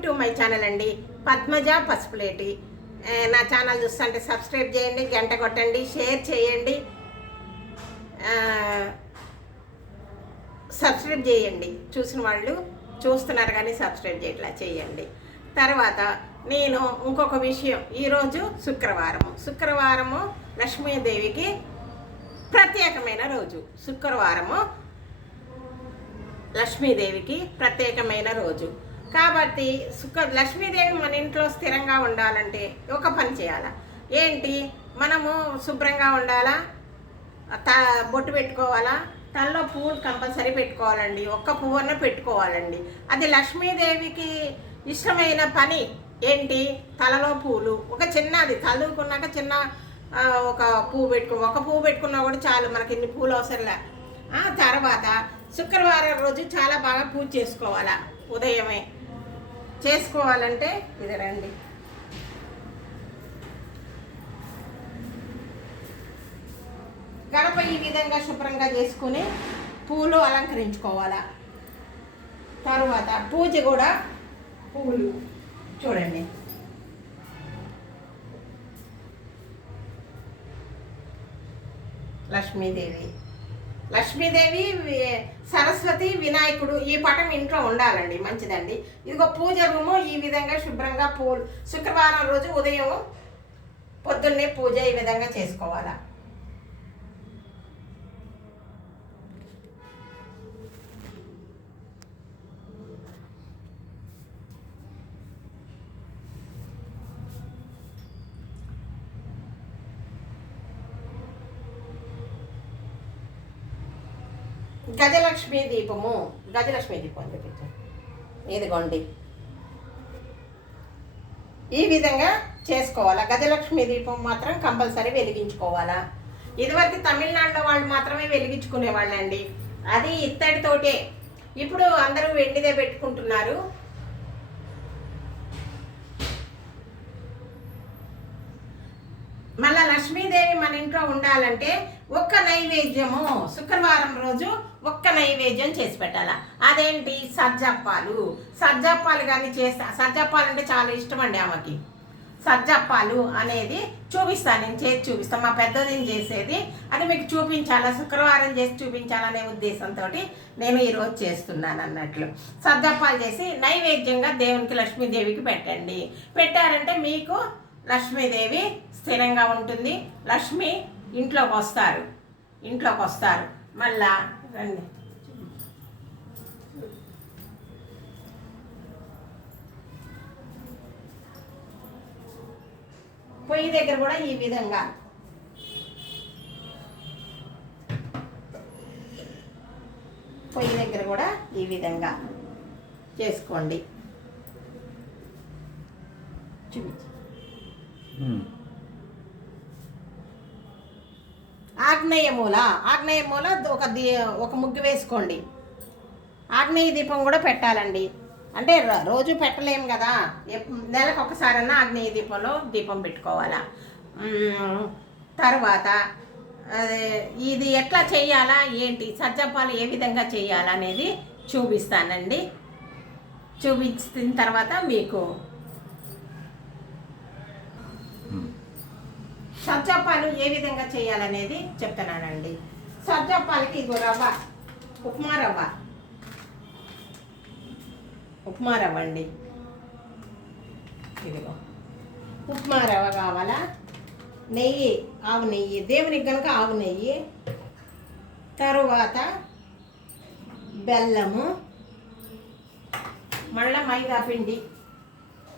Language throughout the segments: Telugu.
వెల్కమ్ టు మై ఛానల్ అండి, పద్మజ పసుపులేటి. నా ఛానల్ చూస్తుంటే సబ్స్క్రైబ్ చేయండి, గంట కొట్టండి, షేర్ చేయండి, సబ్స్క్రైబ్ చేయండి. చూసిన వాళ్ళు చూస్తున్నారు కానీ సబ్స్క్రైబ్ చేయట్లా, చేయండి. తర్వాత నేను ఇంకొక విషయం, ఈరోజు శుక్రవారము లక్ష్మీదేవికి ప్రత్యేకమైన రోజు. శుక్రవారము లక్ష్మీదేవికి ప్రత్యేకమైన రోజు కాబట్టి లక్ష్మీదేవి మన ఇంట్లో స్థిరంగా ఉండాలంటే ఒక పని చేయాలా. ఏంటి? మనము శుభ్రంగా ఉండాలా, బొట్టు పెట్టుకోవాలా, తలలో పువ్వులు కంపల్సరీ పెట్టుకోవాలండి. ఒక్క పువ్వున్న పెట్టుకోవాలండి. అది లక్ష్మీదేవికి ఇష్టమైన పని. ఏంటి? తలలో పూలు, ఒక చిన్నది చదువుకున్నాక చిన్న ఒక పువ్వు పెట్టుకున్నా కూడా చాలు, మనకి ఇన్ని పూలు అవసరంలే. తర్వాత శుక్రవారం రోజు చాలా బాగా పూజ చేసుకోవాలా. ఉదయమే చేసుకోవాలంటే ఇది రండి, గడప ఈ విధంగా శుభ్రంగా చేసుకుని పూలు అలంకరించుకోవాలా. తర్వాత పూజ కూడా పూలు చూడండి, లక్ష్మీదేవి, సరస్వతి, వినాయకుడు ఈ పటం ఇంట్లో ఉండాలండి, మంచిదండి. ఇదిగో పూజ రూము ఈ విధంగా శుభ్రంగా పూలు శుక్రవారం రోజు ఉదయం పొద్దున్నే పూజ ఈ విధంగా చేసుకోవాలా. గజలక్ష్మీ దీపం అని చెప్పించాను. ఇదిగోండి, ఈ విధంగా చేసుకోవాలా. గజలక్ష్మీ దీపం మాత్రం కంపల్సరీ వెలిగించుకోవాలా. ఇదివరకు తమిళనాడులో వాళ్ళు మాత్రమే వెలిగించుకునే వాళ్ళండి, అది ఇత్తడితోటే. ఇప్పుడు అందరూ వెండిదే పెట్టుకుంటున్నారు. మళ్ళా లక్ష్మీదేవి మన ఇంట్లో ఉండాలంటే ఒక్క నైవేద్యము, శుక్రవారం రోజు ఒక్క నైవేద్యం చేసి పెట్టాలా. అదేంటి? సజ్జప్పాలు కానీ చేస్తా. సజ్జప్పాలు అంటే చాలా ఇష్టం అండి ఆమెకి. సజ్జప్పాలు అనేది చూపిస్తాను, నేను చేసి చూపిస్తాను. మా పెద్దదిని చేసేది అది మీకు చూపించాలా, శుక్రవారం చేసి చూపించాలనే ఉద్దేశంతో నేను ఈరోజు చేస్తున్నాను అన్నట్లు. సజ్జప్పాలు చేసి నైవేద్యంగా దేవునికి, లక్ష్మీదేవికి పెట్టండి. పెట్టారంటే మీకు లక్ష్మీదేవి స్థిరంగా ఉంటుంది. లక్ష్మి ఇంట్లోకి వస్తారు. మళ్ళా రండి, పొయ్యి దగ్గర కూడా ఈ విధంగా చేసుకోండి. చూపించు. ఆగ్నేయ మూల ఒక ముగ్గు వేసుకోండి. ఆగ్నేయ దీపం కూడా పెట్టాలండి. అంటే రోజు పెట్టలేము కదా, నెలకు ఒకసారన్నా ఆగ్నేయ దీపంలో దీపం పెట్టుకోవాలా. తర్వాత ఇది ఎట్లా చేయాలా, ఏంటి, సజ్జప్పాలు ఏ విధంగా చేయాలా అనేది చూపిస్తానండి. చూపించిన తర్వాత మీకు సజ్జప్పాలు ఏ విధంగా చేయాలనేది చెప్తున్నానండి. సజ్జప్పాలకి ఇదిగో రవ్వ, ఉప్మా రవ్వ అండి. ఇదిగో ఉప్మా రవ్వ కావాలా. నెయ్యి, ఆవు నెయ్యి, దేవునికి కనుక ఆవు నెయ్యి. తరువాత బెల్లము, మళ్ళీ మైదా పిండి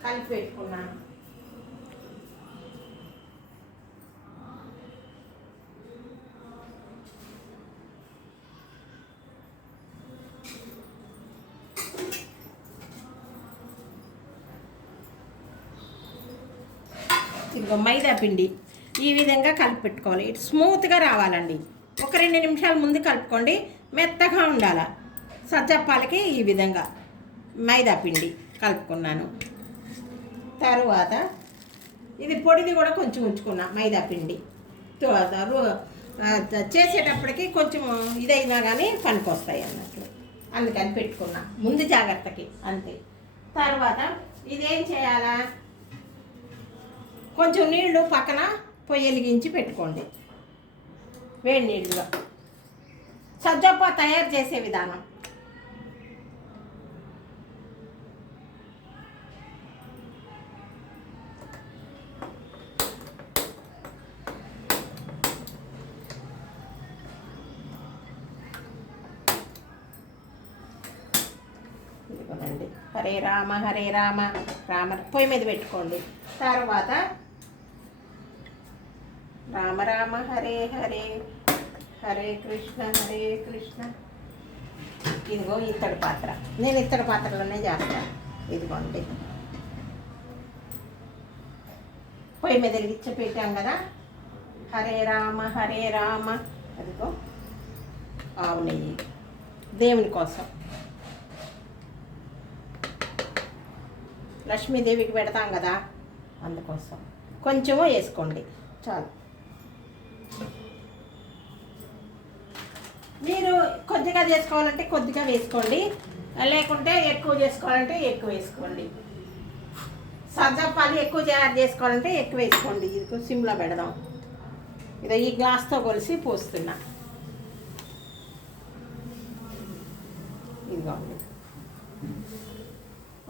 కలిపి పెట్టుకున్నాను. ఇదిగో మైదా పిండి ఈ విధంగా కలిపి పెట్టుకోవాలి. ఇటు స్మూత్గా రావాలండి. ఒక 2 నిమిషాల ముందు కలుపుకోండి, మెత్తగా ఉండాలి. సజ్జప్పాలకి ఈ విధంగా మైదా పిండి కలుపుకున్నాను. తరువాత ఇది పొడిది కూడా కొంచెం ఉంచుకున్నా. మైదా పిండి చేసేటప్పటికి కొంచెం ఇదైనా కానీ పనికొస్తాయి అన్నట్లు, అందుకని పెట్టుకున్నా ముందు జాగ్రత్తకి, అంతే. తర్వాత ఇదేం చేయాలా, కొంచెం నీళ్లు పక్కన పొయ్యి వెలిగించి పెట్టుకోండి. వేడి నీళ్ళలో సజ్జప్ప తయారు చేసే విధానం. ఇదిగోనండి, హరే రామ హరే రామ రామ పొయ్యి మీద పెట్టుకోండి. తర్వాత రామ రామ హరే హరే హరే కృష్ణ హరే కృష్ణ. ఇదిగో ఇత్తడి పాత్ర, నేను ఇత్తడి పాత్రలోనే చేస్తాను. ఇదిగోండి, పొయ్యి మీద వెలిగించి పెట్టాం కదా. హరే రామ హరే రామ. అదిగో ఆవు నెయ్యి దేవుని కోసం, లక్ష్మీదేవికి పెడతాం కదా అందుకోసం కొంచెము వేసుకోండి చాలు. మీరు కొద్దిగా చేసుకోవాలంటే కొద్దిగా వేసుకోండి, లేకుంటే ఎక్కువ చేసుకోవాలంటే ఎక్కువ వేసుకోండి. సజ్జప్పాలు ఎక్కువ చేసుకోవాలంటే ఎక్కువ వేసుకోండి. ఇది సిమ్లో పెడదాం. ఇదో ఈ గ్లాస్తో కొలిసి పోస్తున్నా. ఇదిగోండి,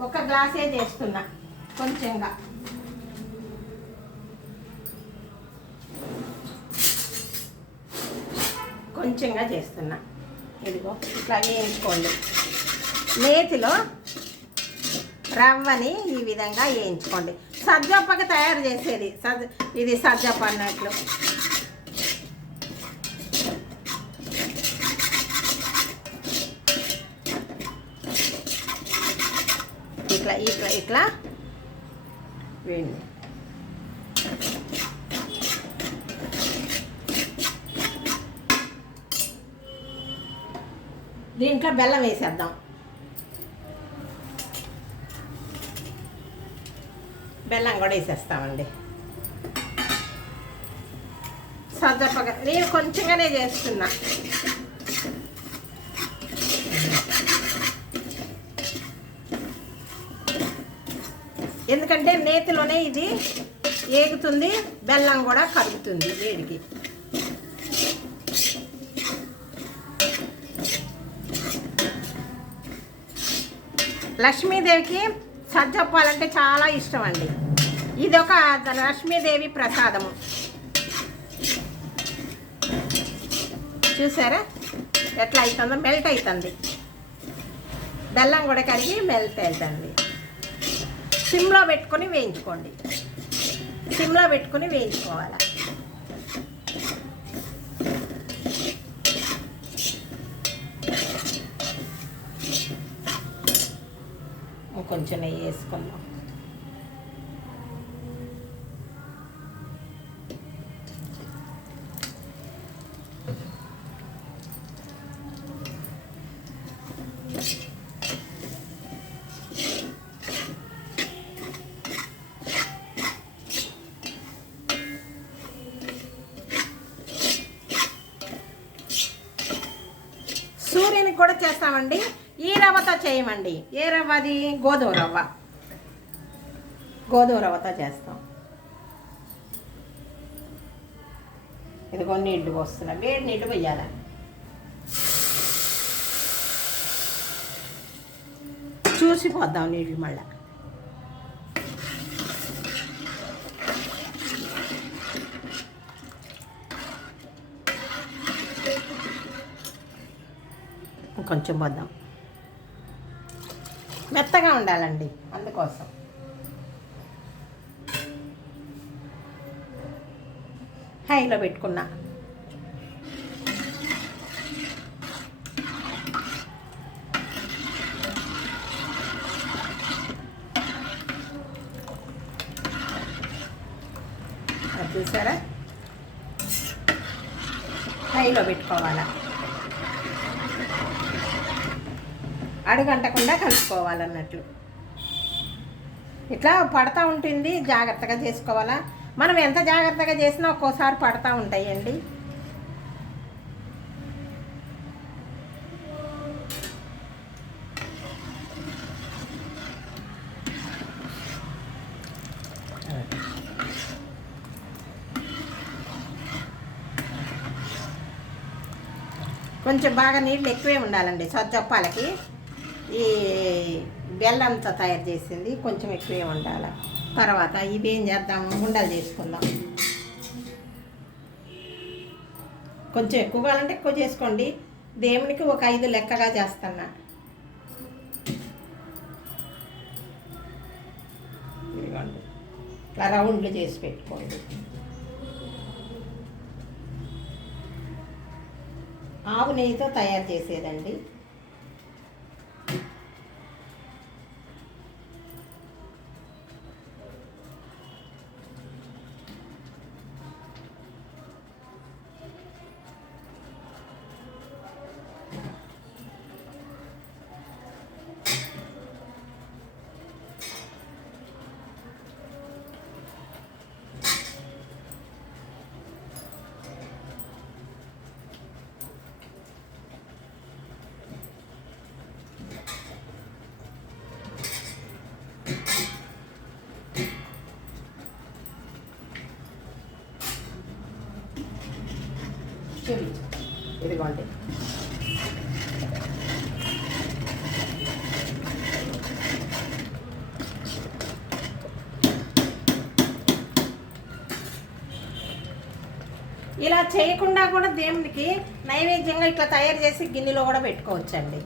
ఒక గ్లాసే చేస్తున్నా, కొంచెంగా. కొంచెంగా చేస్తున్నా. ఇదిగో ఇట్లా వేయించుకోండి. నేతిలో రవ్వని ఈ విధంగా వేయించుకోండి. సజ్జప్పకి తయారు చేసేది ఇది సజ్జప్ప అన్నట్లు. ఇట్లా ఇట్లా ఇట్లా వేయండి. దీంట్లో బెల్లం వేసేద్దాం. బెల్లం కూడా వేసేస్తామండి. సజ్జప్పగా నేను కొంచెంగానే చేస్తున్నా. ఎందుకంటే నేతిలోనే ఇది ఏగుతుంది, బెల్లం కూడా కరుగుతుంది వేడికి. లక్ష్మీదేవికి సజ్జప్పాలంటే చాలా ఇష్టం అండి. ఇది ఒక లక్ష్మీదేవి ప్రసాదము. చూసారా ఎట్లా అవుతుందో, మెల్ట్ అవుతుంది. బెల్లం కూడా కరిగి మెల్ట్ అవుతుంది. సిమ్లో పెట్టుకొని వేయించుకోండి. సిమ్లో పెట్టుకొని వేయించుకోవాలి. కొంచెం నెయ్యి వేసుకుందాం. సూర్యునికి కూడా చేస్తామండి. ఈ రవ్వతో చేయమండి. ఏ రవ్వ అది? గోధుమ రవ్వ. గోధుమ రవ్వతో చేస్తాం. ఇదిగో నీళ్లు పోస్తున్నా. వేడి నీళ్లు పోయాలి. చూసిపోద్దాం నీళ్ళు మళ్ళా. కొంచెం పోద్దాం. మెత్తగా ఉండాలండి, అందుకోసం. హైలో పెట్టుకున్నా. అది చూసారా, హైలో పెట్టుకోవాలా. అడుగంటకుండా కలుపుకోవాలన్నట్లు. ఇట్లా పడతా ఉంటుంది, జాగ్రత్తగా చేసుకోవాలా. మనం ఎంత జాగ్రత్తగా చేసినా ఒక్కోసారి పడతా ఉంటాయండి. కొంచెం బాగా నీళ్ళు ఎక్కువే ఉండాలండి సజ్జప్పాలకి. ఈ బెల్లంతో తయారు చేసింది కొంచెం ఎక్కువే ఉండాలి. తర్వాత ఇవి ఏం చేద్దాము, ఉండలు చేసుకుందాం. కొంచెం ఎక్కువ కావాలంటే ఎక్కువ చేసుకోండి. దేవునికి ఒక 5 లెక్కగా చేస్తున్నా. ఇదిగోండి ఇట్లా రౌండ్లు చేసి పెట్టుకోండి. ఆవు నెయ్యితో తయారు చేసేదండి. ఇదిగోండి ఇలా చేయకుండా కూడా దేవునికి నైవేద్యంగా ఇట్లా తయారు చేసి గిన్నెలో కూడా పెట్టుకోవచ్చండి.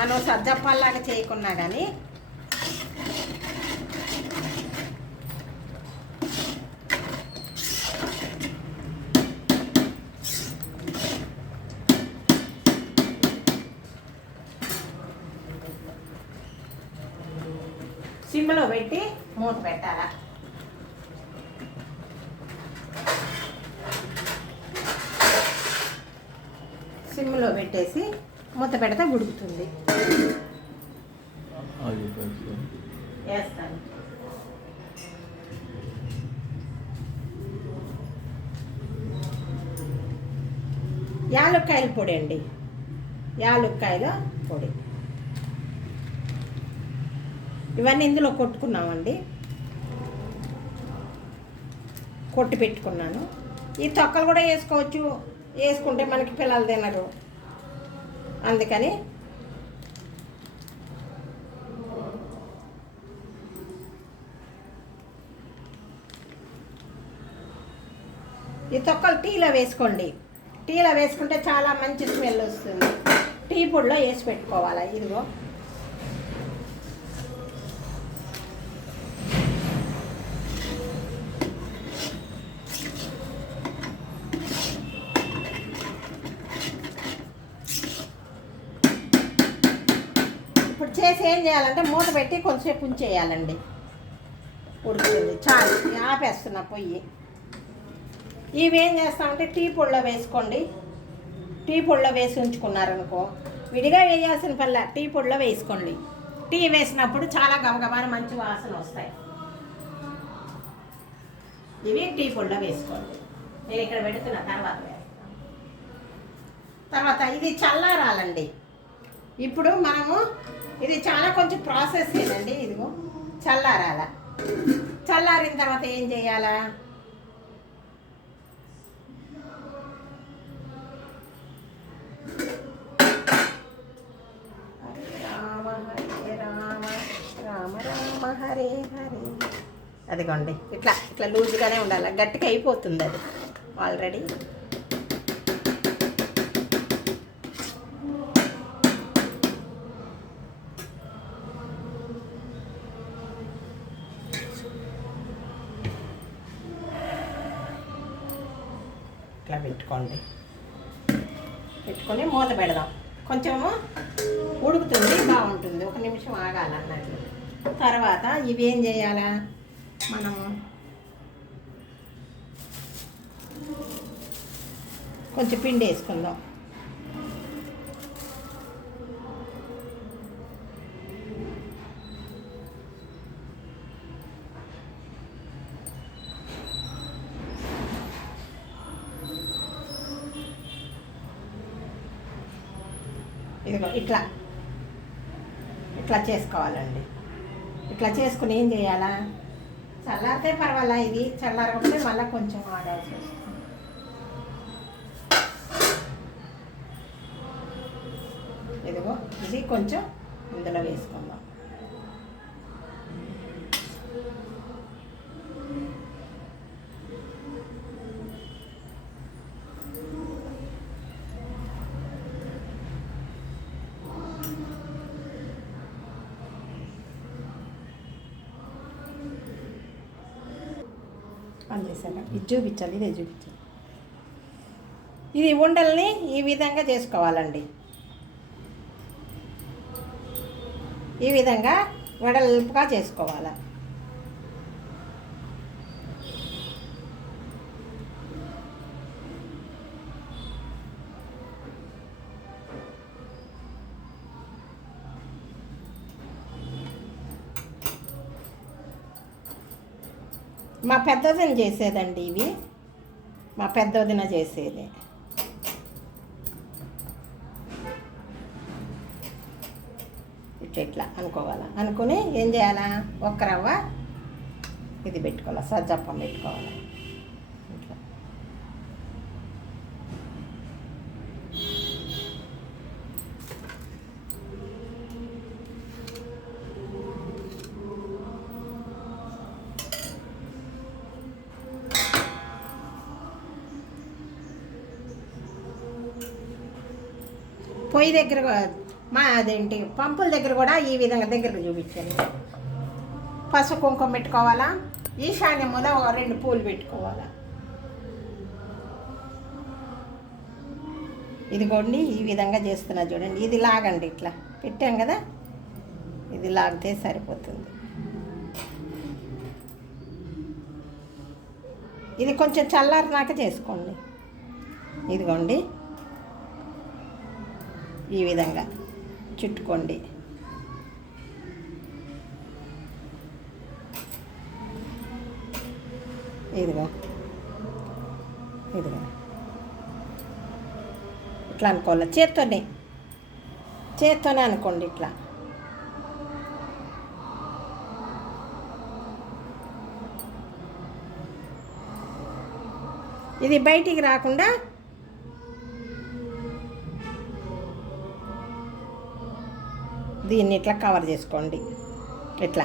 మనం సజ్జప్పాల్లాగా చేయకున్నా కానీ సిమ్లో పెట్టి మూత పెట్టాలా. సిమ్లో పెట్టేసి మూత పెడితే ఉడుకుతుంది. వేస్తాను. యాలుక్కాయల పొడి అండి, యాలుక్కాయల పొడి. ఇవన్నీ ఇందులో కొట్టుకున్నామండి, కొట్టి పెట్టుకున్నాను. ఈ తొక్కలు కూడా వేసుకోవచ్చు, వేసుకుంటే మనకి పిల్లలు తినరు, అందుకని ఈ తొక్కలు టీలో వేసుకోండి. టీలో వేసుకుంటే చాలా మంచి స్మెల్ వస్తుంది. టీ పొడిలో వేసి పెట్టుకోవాలి. ఇదిగో ఇప్పుడు చేసి ఏం చేయాలంటే మూత పెట్టి కొంచెంసేపు ఉంచేయాలండి. ఉడుకుతుంది చాలు. ఆపేస్తున్నా పొయ్యి. ఇవేం చేస్తామంటే టీ పొడిలో వేసుకోండి. టీ పొడిలో వేసి ఉంచుకున్నారనుకో, విడిగా వేయాల్సిన పల్ల టీ పొడిలో వేసుకోండి. టీ వేసినప్పుడు చాలా గమగమాన మంచి వాసన వస్తాయి. ఇవి టీ పొడిలో వేసుకోండి. నేను ఇక్కడ పెడుతున్నా, తర్వాత ఇది చల్లారాలండి. ఇప్పుడు మనము ఇది చాలా కొంచెం ప్రాసెస్ ఏదండి. ఇదిగో చల్లారాల. చల్లారిన తర్వాత ఏం చేయాలా, హరే హరే. అదిగోండి ఇట్లా ఇట్లా లూజ్గానే ఉండాలి, గట్టిగా అయిపోతుంది అది ఆల్రెడీ. ఇట్లా పెట్టుకొని మూత పెడదాం. కొంచెము ఉడుకుతుంది, బాగుంటుంది. 1 నిమిషం ఆగాలన్నట్లు. తర్వాత ఇవి ఏం చేయాలా, మనము కొంచెం పిండి వేసుకుందాం. ఇదిగో ఇట్లా ఇట్లా చేసుకోవాలండి. ఇట్లా చేసుకుని ఏం చేయాలా, చల్లారితే పర్వాలా, ఇది చల్లారకపోతే మళ్ళీ కొంచెం ఆడాల్సి వస్తుంది. ఇదిగో ఇది కొంచెం ఇందులో వేసుకుందాం. పని చేశాక ఇది చూపించాలి, ఇదే చూపించాలి. ఇది ఉండల్ని ఈ విధంగా చేసుకోవాలండి. ఈ విధంగా వెడల్పుగా చేసుకోవాలి. మా పెద్దదిన చేసేదండి ఇవి, మా పెద్దదిన చేసేది. ఇట్లా అనుకోవాలా, అనుకుని ఏం చేయాలా, ఒక్క రవ్వ ఇది పెట్టుకోవాలా, సజ్జప్పం పెట్టుకోవాలి. ఇట్లా పొయ్యి దగ్గర అదేంటి పంపుల దగ్గర కూడా ఈ విధంగా దగ్గరకు చూపించండి. పసుపు కుంకుమ పెట్టుకోవాలా, ఈశాన్యములో 2 పూలు పెట్టుకోవాలా. ఇదిగోండి ఈ విధంగా చేస్తున్నా చూడండి. ఇది లాగండి, ఇట్లా పెట్టాం కదా, ఇది లాగితే సరిపోతుంది. ఇది కొంచెం చల్లారినాక చేసుకోండి. ఇదిగోండి ఈ విధంగా చుట్టుకోండి. ఇదిగో ఇదిగో ఇట్లా అనుకోవాలి, చేత్తోనే అనుకోండి. ఇట్లా ఇది బయటికి రాకుండా దీన్ని ఇట్లా కవర్ చేసుకోండి. ఇట్లా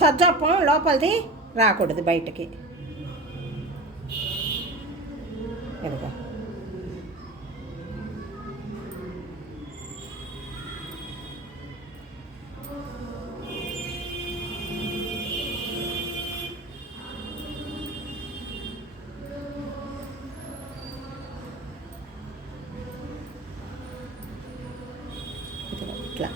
సజ్జప్పం లోపలిది రాకూడదు బయటికి. ఇదిగో ఇట్లా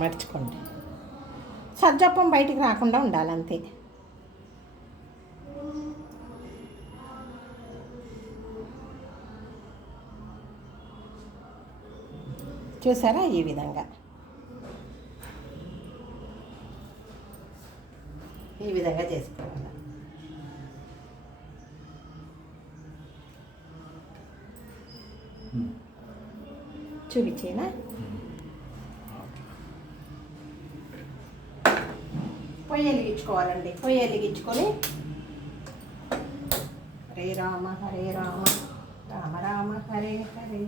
మర్చుకోండి. సజ్జప్పం బయటికి రాకుండా ఉండాలి, అంతే. చూసారా, ఈ విధంగా చేసుకోవాలి. చూపించేనా? పొయ్యి వెలిగించుకోవాలండి. పొయ్యి వెలిగించుకొని హరే రామ హరే రామ రామ రామ హరే హరే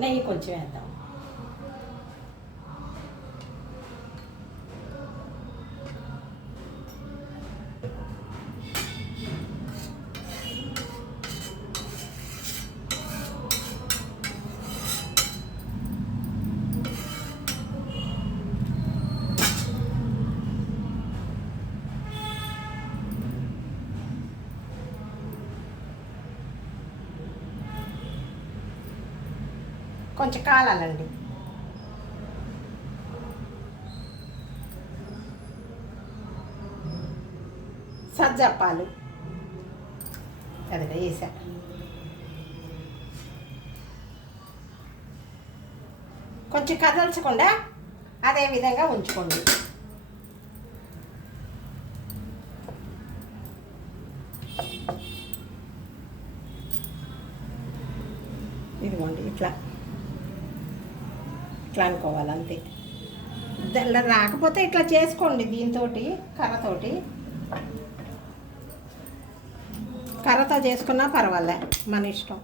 నెయ్యి కొంచెం వేద్దాం. కొంచెం కాలాలండి. సజ్జప్పాలు అది వేసా. కొంచెం కదల్చకుండా అదే విధంగా ఉంచుకోండి. ఇదిగోండి ఇట్లా ఇట్లా అనుకోవాలి అంతే. రాకపోతే ఇట్లా చేసుకోండి, దీంతో కర్రతో చేసుకున్నా పర్వాలే, మన ఇష్టం.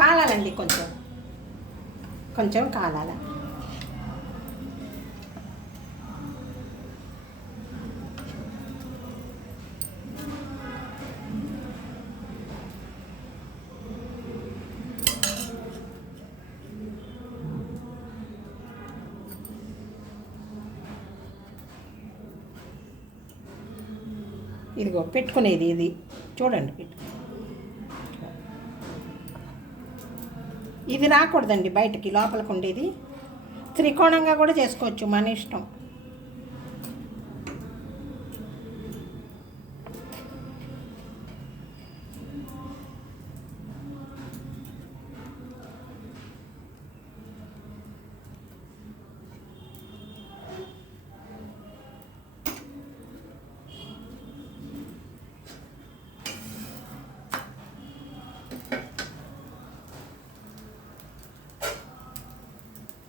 కాలాలండి, కొంచెం కొంచెం కాలాల. ఇదిగో పెట్టుకునేది ఇది చూడండి. ఇది రాకూడదండి బయటికి, లోపలికి ఉండేది. త్రికోణంగా కూడా చేసుకోవచ్చు, మన ఇష్టం.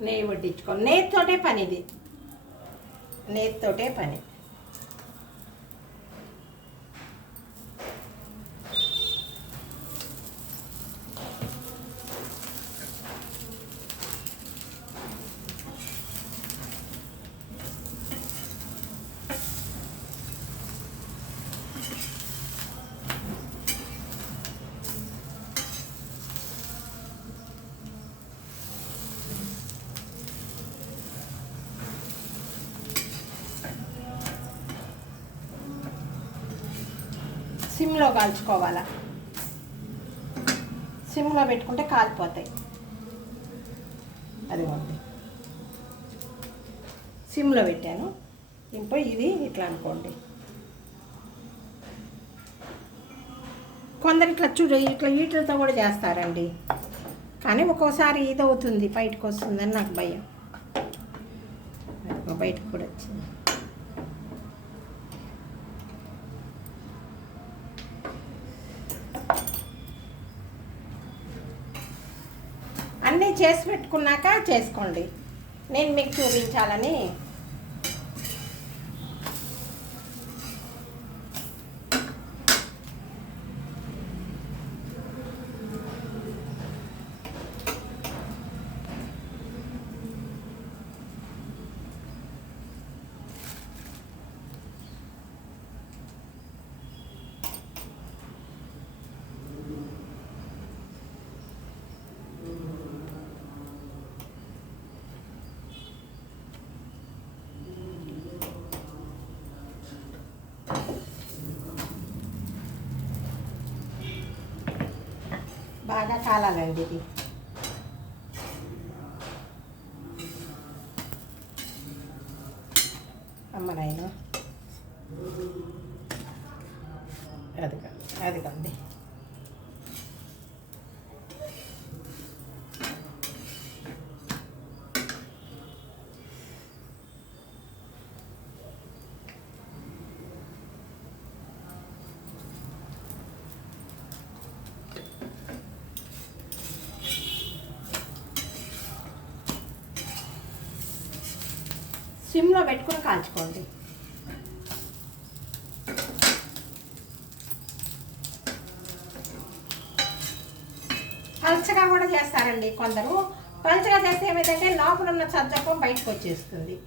నెయ్యి వడ్డించుకోవాలి. నెయ్యితోటే పని, ఇది నెయ్యితోటే పని. సిమ్లో కాల్చుకోవాలా, సిమ్లో పెట్టుకుంటే కాలిపోతాయి. అదిగోండి సిమ్లో పెట్టాను. ఇప్పుడు ఇది ఇట్లా అనుకోండి. కొందరు ఇట్లా చూడు, ఇట్లా వీటితో కూడా చేస్తారండి, కానీ ఒక్కోసారి ఇది అవుతుంది, బయటకు వస్తుందని నాకు భయం. బయటకు కూడా వచ్చింది. అన్నీ చేసి పెట్టుకున్నాక చేసుకోండి, నేను మీకు చూపించాలని. బాగా కాలాలండి ఇది. అమ్మనాయన అదిగండి. సిమ్లో పెట్టుకొని కాల్చుకోండి. పల్చగా కూడా చేస్తారండి కొందరు. పల్చగా చేస్తే ఏమైందంటే లోపల ఉన్న సజ్జకం బయటకు వచ్చేస్తుంది.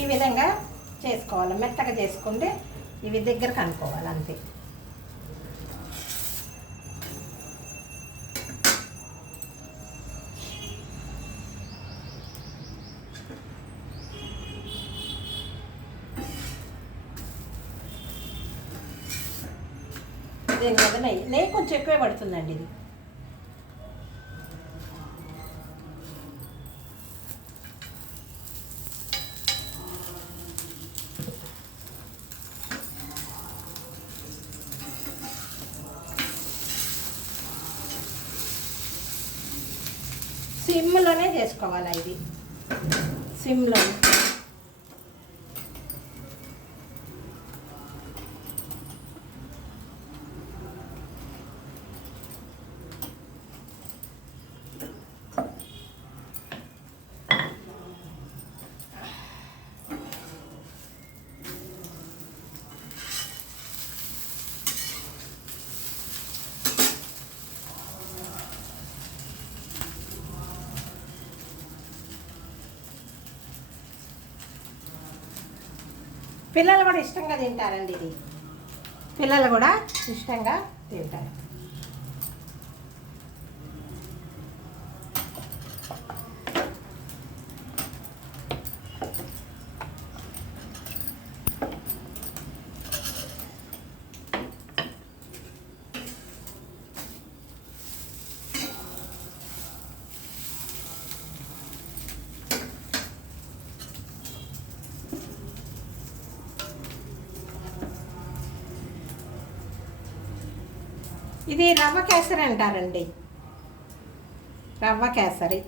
ఈ విధంగా చేసుకోవాలి. మెత్తగా చేసుకుంటే ఇవి దగ్గరకు అనుకోవాలి అంతే. దీని మీద నెయ్యి కొంచెం ఎక్కువే పడుతుందండి. ఇది సిమ్లోనే చేసుకోవాలి. ఇది సిమ్లో పిల్లలు కూడా ఇష్టంగా తింటారండి. ఇది పిల్లలు కూడా ఇష్టంగా తింటారు. ఇది రవ్వ కేసరి అంటారండి. రవ్వ కేసరి.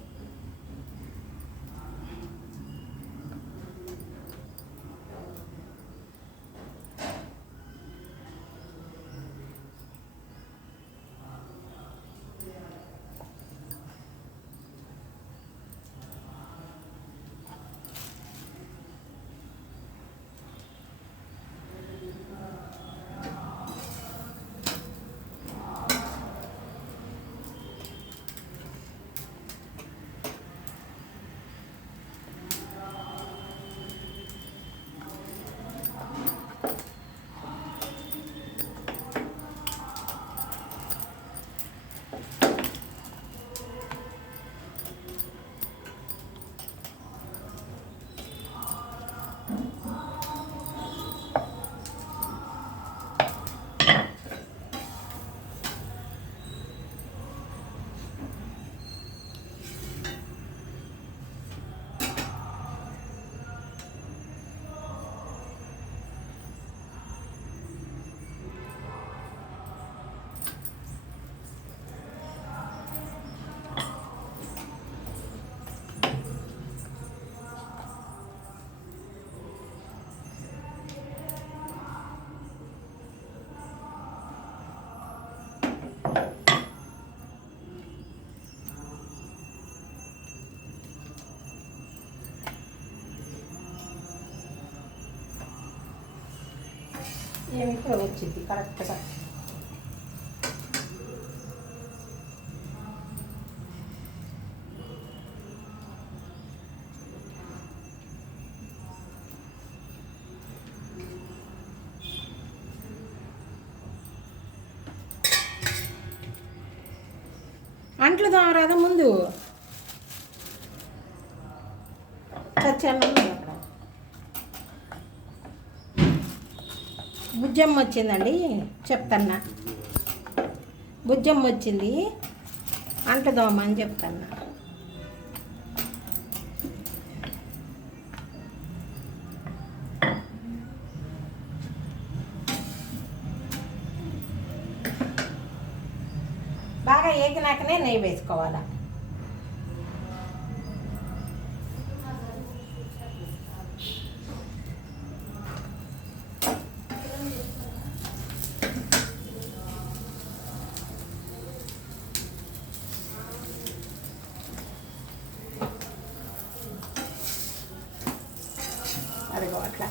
ఏమి కూడా వచ్చింది కరెక్ట్గా. అంట్లు తోమరాదా ముందు చచ్చాను. బుజ్జమ్మ వచ్చిందండి, చెప్తున్నా. బుజ్జమ్మ వచ్చింది, అంట్లు తోమని చెప్తున్నా. బాగా ఏగినాకనే నెయ్యి వేసుకోవాలా. అదిగో అట్లా.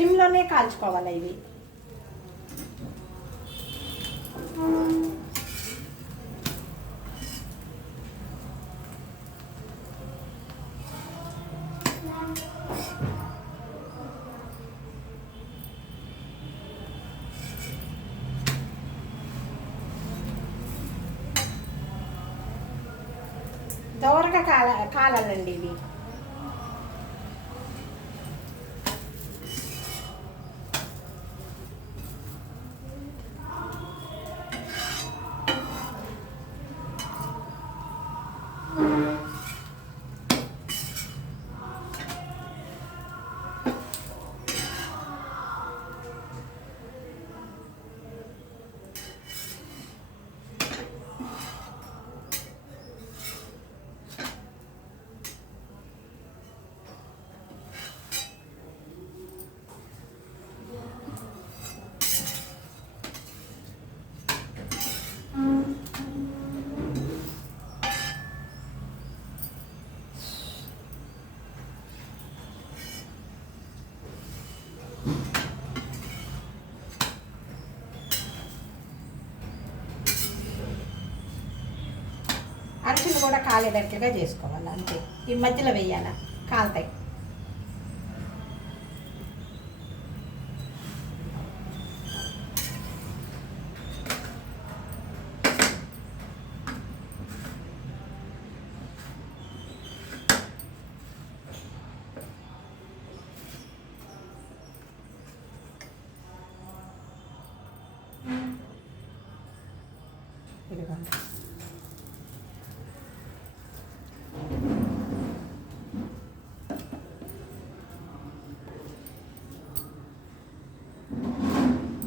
సిమ్లోనే కాల్చుకోవాలి ఇవి. దోరగా కాలాలండి ఇవి. అంచులు కూడా కాలేటట్లుగా చేసుకోవాలి అంతే. ఈ మధ్యలో వేయాలా, కాలుతాయి. ఇదిగోండి.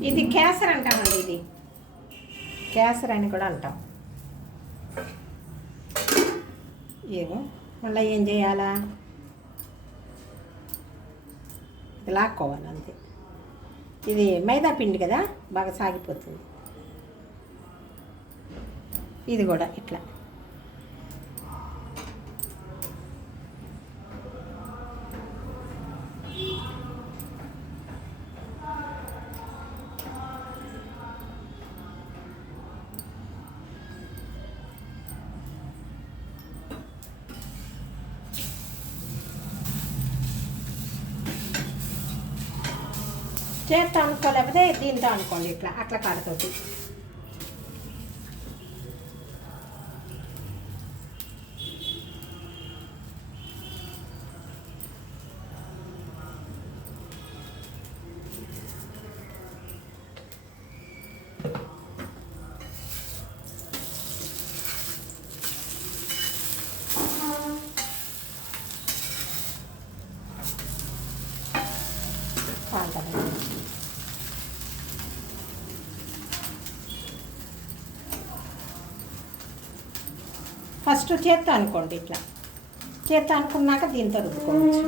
ఇది కేసర్ అంటామండి. ఇది కేసర్ అని కూడా అంటాం. ఏమో మళ్ళీ ఏం చేయాలా, ఇది లాక్కోవాలి అంతే. ఇది మైదా పిండి కదా, బాగా సాగిపోతుంది. ఇది కూడా ఇట్లా చేత్తో అనుకోలేకపోతే దీంతో అనుకోండి. ఇట్లా అట్లా కాడతోటి ఫస్ట్ చేత్తో అనుకోండి. ఇట్లా చేత్తో అనుకున్నాక దీంతో రుబ్బుకోవచ్చు.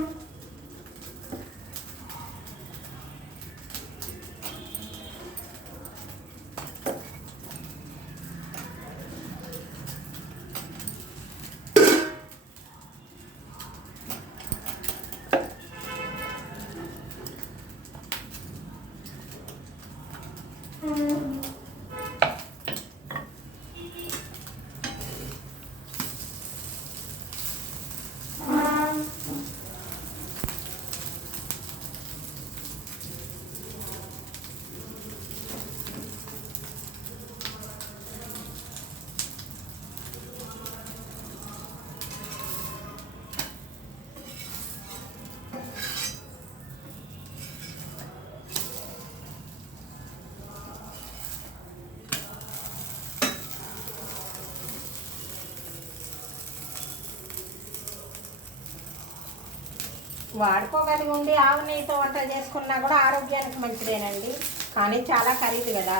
వాడుకోగలిగి ఉండి ఆవు నెయ్యితో వంట చేసుకున్నా కూడా ఆరోగ్యానికి మంచిదేనండి. కానీ చాలా ఖరీదు కదా.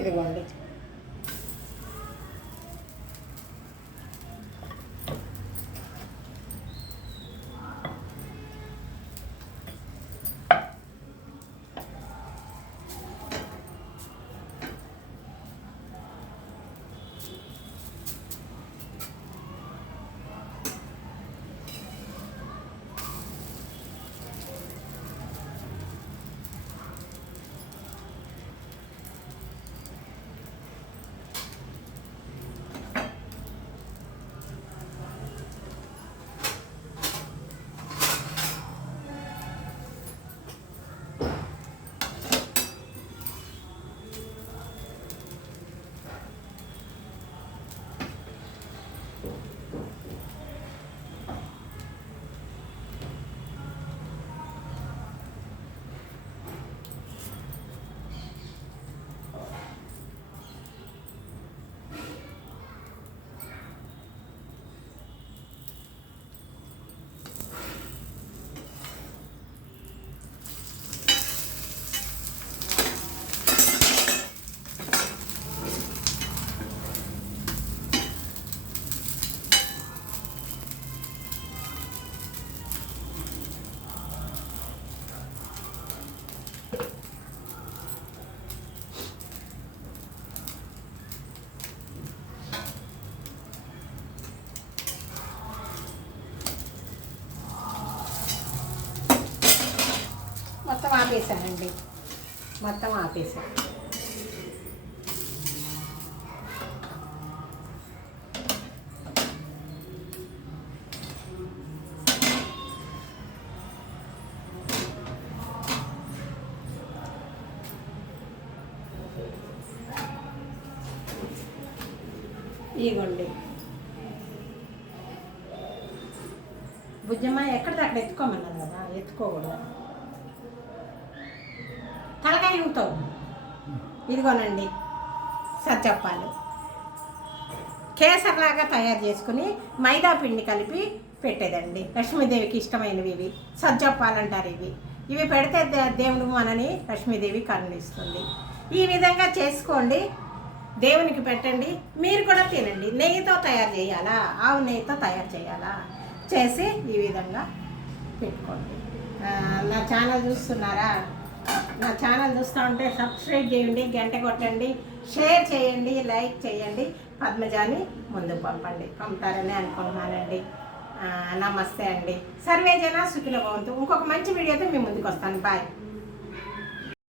ఇదిగోండి. మొత్తం ఆపేసానండి, మొత్తం ఆపేసాను. ఇదిగోండి బుజ్జమ్మ, ఎక్కడిది అక్కడ ఎత్తుకోమన్నాను కదా, ఎత్తుకోకూడదు, తలకాయ ఊతావు. ఇదిగోనండి సజ్జప్పాలు కేసర్లాగా తయారు చేసుకుని మైదా పిండి కలిపి పెట్టేదండి. లక్ష్మీదేవికి ఇష్టమైనవి ఇవి సజ్జప్పాలు అంటారు. ఇవి పెడితే దేవుడు మనని లక్ష్మీదేవి కరుణిస్తుంది. ఈ విధంగా చేసుకోండి, దేవునికి పెట్టండి, మీరు కూడా తినండి. నెయ్యితో తయారు చేయాలా, ఆవు నెయ్యితో తయారు చేయాలా, చేసి ఈ విధంగా పెట్టుకోండి. నా ఛానల్ చూస్తున్నారా? నా ఛానల్ చూస్తూ ఉంటే సబ్స్క్రైబ్ చేయండి, గంట కొట్టండి, షేర్ చేయండి, లైక్ చేయండి, పద్మజాని ముందుకు పంపుతారని అనుకుంటున్నానండి. నమస్తే అండి. సర్వేజన సుఖినో భవంతు. ఇంకొక మంచి వీడియోతో మీ ముందుకు వస్తాను. బాయ్.